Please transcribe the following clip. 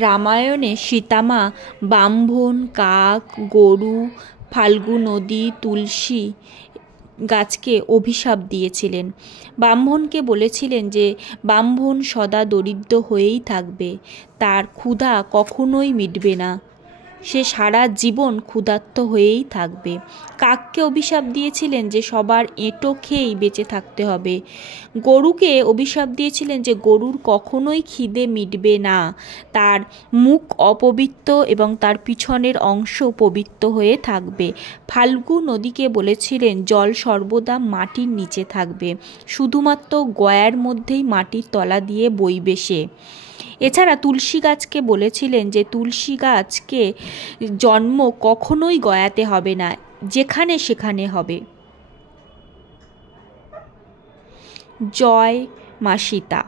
রামায়ণে সীতামা ব্রাহ্মণ, কাক, গরু, ফাল্গু নদী, তুলসী গাছকে অভিশাপ দিয়েছিলেন। ব্রাহ্মণকে বলেছিলেন যে ব্রাহ্মণ সদা দরিদ্র হয়েই থাকবে, তার ক্ষুধা কখনোই মিটবে না, সে সারা জীবন ক্ষুধার্ত হয়েই থাকবে। কাককে অভিশাপ দিয়েছিলেন যে সবার এঁটো খেয়েই বেঁচে থাকতে হবে। গরুকে অভিশাপ দিয়েছিলেন যে গরুর কখনোই খিদে মিটবে না, তার মুখ অপবিত্র এবং তার পিছনের অংশ পবিত্র হয়ে থাকবে। ফাল্গু নদীকে বলেছিলেন জল সর্বদা মাটির নিচে থাকবে, শুধুমাত্র গয়ার মধ্যেই মাটির তলা দিয়ে বইবে সে। এছাড়া তুলসী গাছকে বলেছিলেন যে তুলসী গাছকে জন্ম কখনোই গয়াতে হবে না, যেখানে সেখানে হবে। জয় মা সীতা।